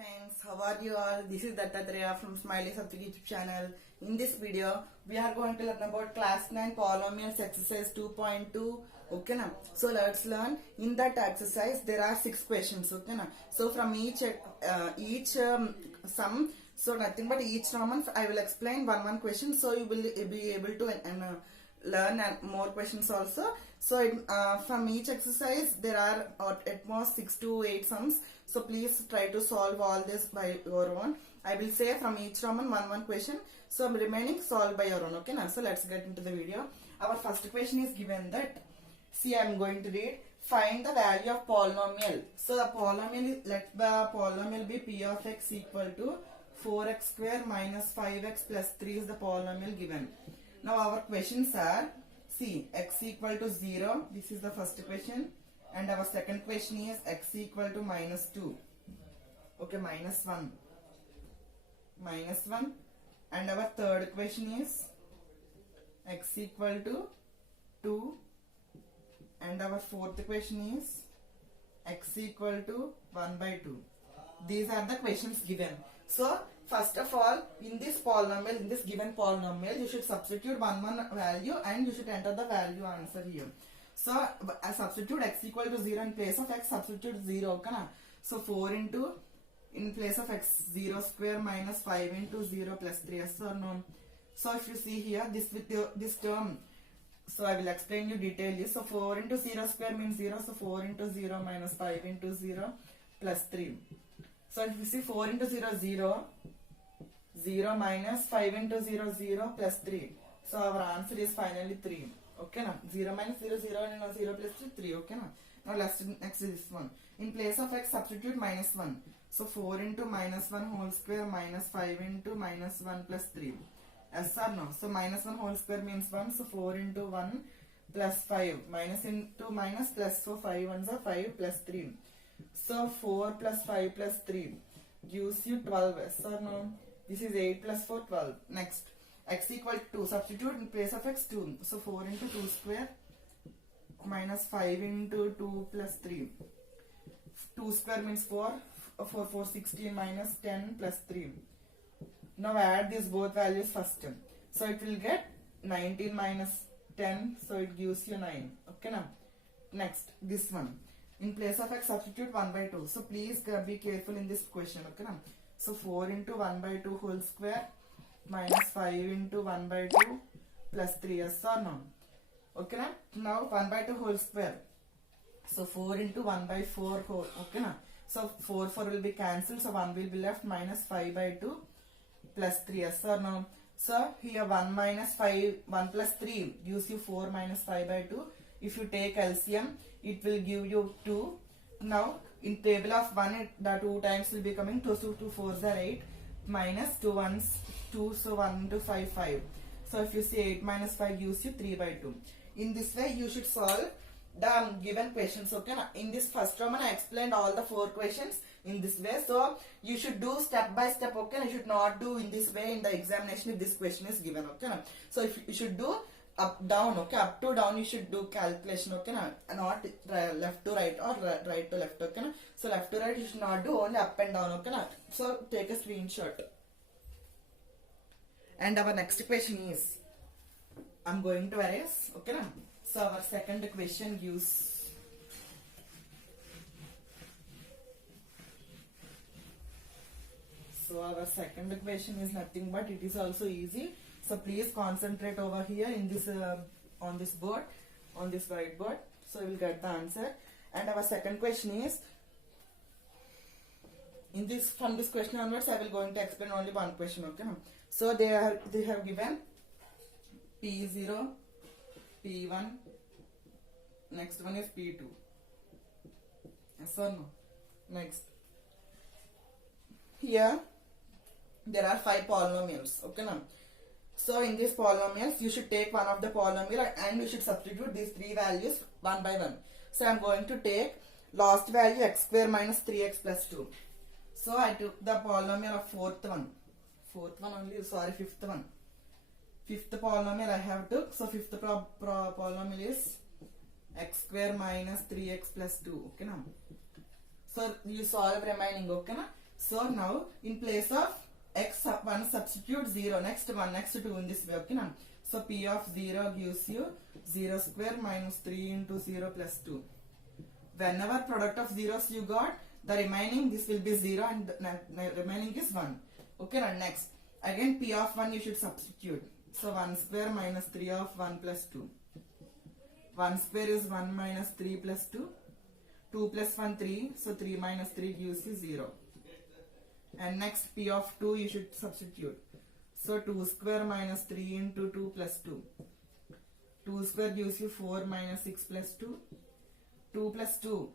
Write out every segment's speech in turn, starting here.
friends, how are you all? This is Dattatreya from Smiley Subject YouTube channel. In this video, we are going to learn about class 9 polynomials exercise 2.2. Okay na? So let's learn. In that exercise, there are 6 questions. Okay na? So from each sum, so nothing but each Roman, I will explain one question. So you will be able to learn more questions also. So from each exercise there are at most 6 to 8 sums. So please try to solve all this by your own. I will say from each Roman one question. So remaining solve by your own. Okay now. So let's get into the video. Our first question is given that, see, I am going to read. Find the value of polynomial. So the polynomial is, let the polynomial be p of x equal to 4x square minus 5x plus 3 is the polynomial given. Now our questions are, see, x equal to 0, this is the first question, and our second question is x equal to minus 2, okay, minus 1, and our third question is x equal to 2, and our fourth question is x equal to 1 by 2. These are the questions given. So first of all, in this polynomial, in this given polynomial, you should substitute one value and you should enter the value answer here. So I substitute x equal to 0 in place of x, substitute 0. Okay, na? So 4 into, in place of x, 0 square minus 5 into 0 plus 3. Yes or no? So if you see here, this term, so I will explain you detailedly. So 4 into 0 square means 0. So 4 into 0 minus 5 into 0 plus 3. So if you see 4 into 0, 0, 0 minus 5 into 0, 0 plus 3. So our answer is finally 3. Okay na? 0 minus 0, 0 and 0 plus 3, 3. Okay na? Now next is this one. In place of x, substitute minus 1. So 4 into minus 1 whole square minus 5 into minus 1 plus 3. Yes or no? So minus 1 whole square means 1. So 4 into 1 plus 5. Minus into minus plus. So 5 ones are 5 plus 3. So 4 plus 5 plus 3 gives you 12. Yes or no? This is 8 plus 4, 12. Next, x equal to 2. Substitute in place of x, 2. So 4 into 2 square minus 5 into 2 plus 3. 2 square means 4. 4, 4, 16 minus 10 plus 3. Now add these both values first. So it will get 19 minus 10. So it gives you 9. Okay now? Next, this one. In place of x, substitute 1 by 2. So please be careful in this question. Okay now? So 4 into 1 by 2 whole square minus 5 into 1 by 2 plus 3. Yes or no? Okay na? Now 1 by 2 whole square. So 4 into 1 by 4 whole. Okay na? So 4 will be cancelled. So 1 will be left minus 5 by 2 plus 3. Yes or no? So here 1 minus 5, 1 plus 3 gives you 4 minus 5 by 2. If you take LCM, it will give you 2. Now in table of 1, the 2 times will be coming. 2 4s are 8 minus 2 1s 2. So 1 into 5, 5. So if you see 8 minus 5 gives you 3 by 2. In this way you should solve the given questions. Okay, in this first Roman I explained all the 4 questions in this way. So you should do step by step. Okay, you should not do in this way in the examination if this question is given. Okay, so if you should do up down. Okay, up to down you should do calculation. Okay, not left to right or right to left. Okay, so left to right you should not do, only up and down. Okay, so take a screenshot. And our next question is, I'm going to erase. Okay, so our second question gives, so our second question is nothing but it is also easy. So please concentrate over here in this on this board, on this whiteboard. So you will get the answer. And our second question is, in this, from this question onwards, I will going to explain only one question. Okay. So they have given P0, P1. Next one is P2. Yes or no? Next, here there are 5 polynomials. Okay, now. So in these polynomials, you should take one of the polynomial and you should substitute these 3 values one by one. So I am going to take last value x square minus 3x plus 2. So I took the polynomial of fifth one only. Fifth polynomial I have took. So fifth polynomial is x square minus 3x plus 2. Okay now. So you solve remaining. Okay na. So now in place of x, 1 substitute 0, next 1, next 2 in this way, okay now. So p of 0 gives you 0 square minus 3 into 0 plus 2. Whenever product of zeros you got, the remaining this will be 0 and the remaining is 1. Okay now, next again p of 1 you should substitute. So 1 square minus 3 of 1 plus 2. 1 square is 1 minus 3 plus 2. 2 plus 1 3, so 3 minus 3 gives you 0. And next p of 2 you should substitute. So 2 square minus 3 into 2 plus 2. 2 square gives you 4 minus 6 plus 2. 2 plus 2,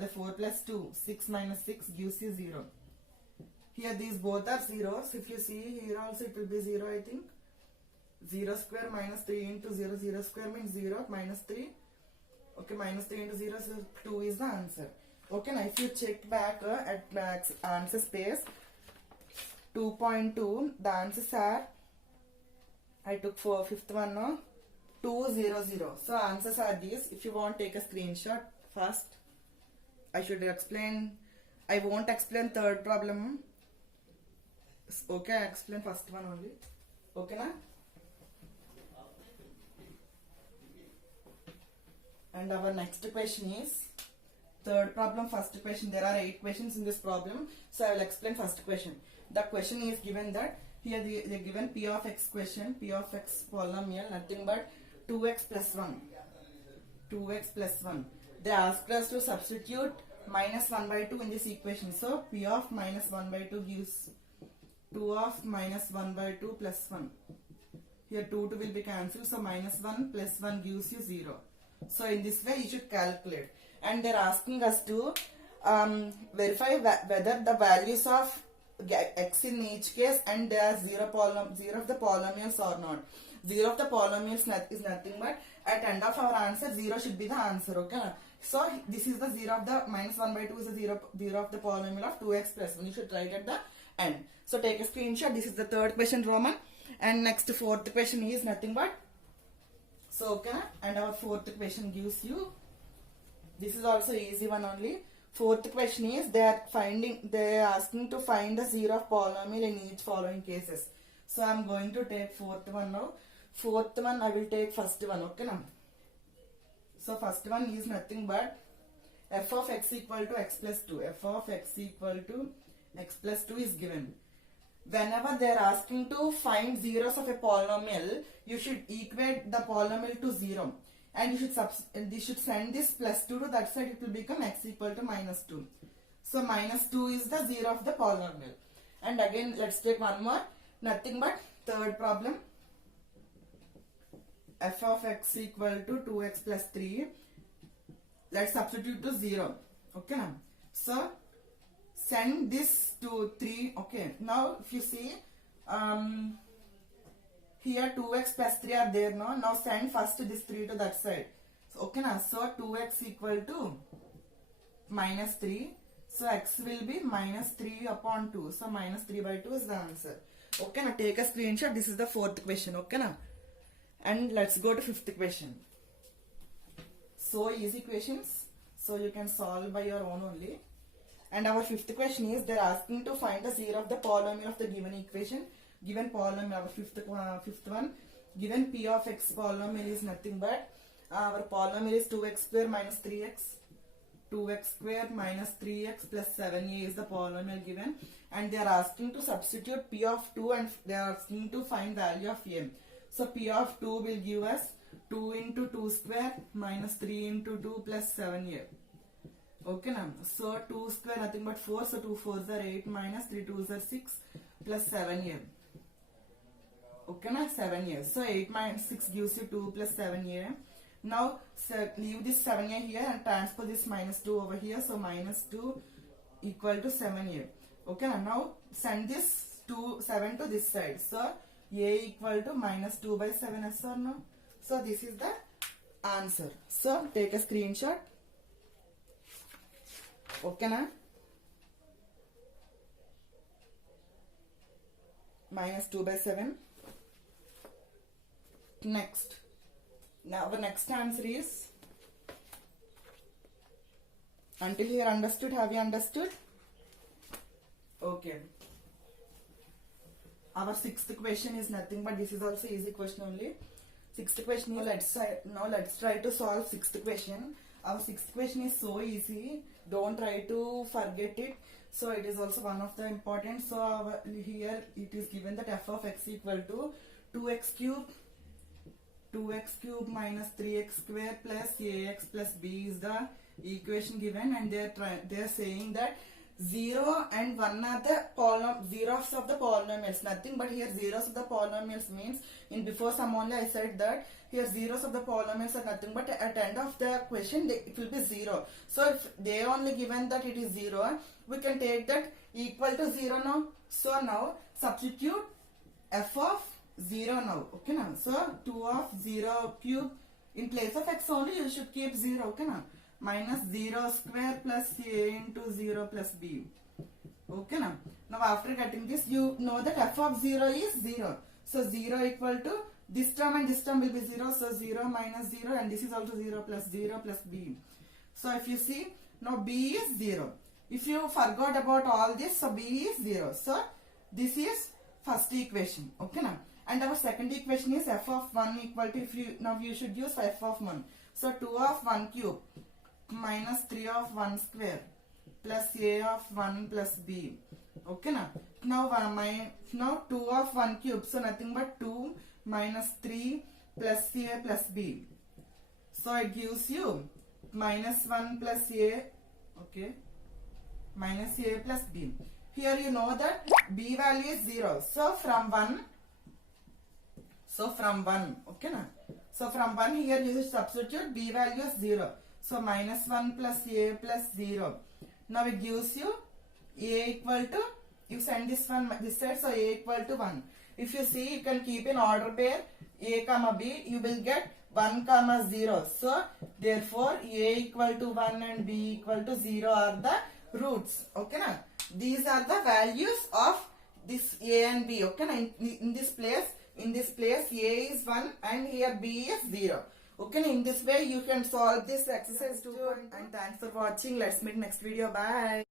the 4 plus 2, 6 minus 6 gives you 0. Here these both are zeros. If you see here also it will be 0, I think. 0 square minus 3 into 0, 0 square means 0, minus 3. Okay, minus 3 into 0, so 2 is the answer. Okay, now if you check back at answer space 2.2, the answers are, I took for fifth one, no? 200. So answers are these. If you want, take a screenshot first. I should explain. I won't explain third problem. Okay, I explain first one only. Okay, na? And our next question is third problem, first question. There are 8 questions in this problem. So I will explain first question. The question is given that here they given p of x question, p of x polynomial, nothing but 2x plus 1. 2x plus 1. They asked us to substitute minus 1 by 2 in this equation. So p of minus 1 by 2 gives 2 of minus 1 by 2 plus 1. Here 2 will be cancelled. So minus 1 plus 1 gives you 0. So in this way you should calculate. And they are asking us to verify whether the values of x in each case and they are 0 of the polynomials or not. 0 of the polynomials is nothing but at end of our answer 0 should be the answer. Okay. So this is the 0 of the minus 1 by 2 is the 0 of the polynomial of 2x plus 1. You should write at the end. So take a screenshot. This is the third question Roman. And next fourth question is nothing but. So okay. And our fourth question gives you. This is also easy one only. Fourth question is they are asking to find the 0 of polynomial in each following cases. So I am going to take fourth one now. Fourth one I will take first one. Okay now. So first one is nothing but f of x equal to x plus 2. F of x equal to x plus 2 is given. Whenever they are asking to find zeros of a polynomial, you should equate the polynomial to 0. And you should send this plus 2 to that side, it will become x equal to minus 2. So minus 2 is the 0 of the polynomial. And again let's take one more. Nothing but third problem. F of x equal to 2x plus 3. Let's substitute to 0. Okay now. So send this to 3. Okay. Now if you see here 2x plus 3 are there now. Now send first this 3 to that side. So, okay now. So 2x equal to minus 3. So x will be minus 3 upon 2. So minus 3 by 2 is the answer. Okay now. Take a screenshot. This is the fourth question. Okay now. And let's go to fifth question. So easy questions. So you can solve by your own only. And our fifth question is they're asking to find the 0 of the polynomial of the given equation. Given polynomial, our fifth one. Given p of x polynomial is nothing but our polynomial is 2x square minus 3x. 2x square minus 3x plus 7a is the polynomial given. And they are asking to substitute p of 2 and they are asking to find value of a. So p of 2 will give us 2 into 2 square minus 3 into 2 plus 7a. Okay now. So 2 square nothing but 4. So 2 4s are 8 minus 3 2s are 6 plus 7a. Okay now, 7a. So 8 minus 6 gives you 2 plus 7a. Now leave this 7a here and transfer this minus 2 over here. So minus 2 equal to 7a. Okay now send this 7 to this side. So a equal to minus 2 by 7, yes or no? So this is the answer. So take a screenshot. Okay na? Minus 2 by 7. Next. Now our next answer is, until here understood, have you understood? Okay. Our sixth question is nothing but this is also easy question only. Sixth question is let's try to solve sixth question. Our sixth question is so easy. Don't try to forget it. So it is also one of the important. So here it is given that f of x equal to 2x cube minus 3x square plus ax plus b is the equation given, and they are saying that 0 and 1 are the zeros of the polynomials, nothing but here zeros of the polynomials means in before sum only I said that here zeros of the polynomials are nothing but at the end of the question it will be 0. So if they only given that it is 0, we can take that equal to 0 now. So now substitute f of 0 now. Okay now. So 2 of 0 cube in place of x only you should keep 0. Okay now. Minus 0 square plus a into 0 plus b. Okay now. Now after getting this, you know that f of 0 is 0. So 0 equal to this term and this term will be 0. So 0 minus 0 and this is also 0 plus b. So if you see, now b is 0. If you forgot about all this, so b is 0. So this is first equation. Okay now. And our second equation is f of 1 equal to, now you should use f of 1. So 2 of 1 cube minus 3 of 1 square plus a of 1 plus b. Okay now. Now 2 of 1 cube. So nothing but 2 minus 3 plus a plus b. So it gives you minus 1 plus a. Okay. Minus a plus b. Here you know that b value is 0. So from 1. Okay now. So from 1 here you should substitute b value is 0. So minus 1 plus a plus 0. Now it gives you a equal to, you send this one this side, so a equal to 1. If you see, you can keep in order pair a comma b, you will get 1 comma 0. So therefore a equal to 1 and b equal to 0 are the roots. Okay now. These are the values of this a and b. Okay now. In this place a is 1 and here b is 0. Okay, in this way you can solve this exercise 2. And thanks for watching. Let's meet next video. Bye.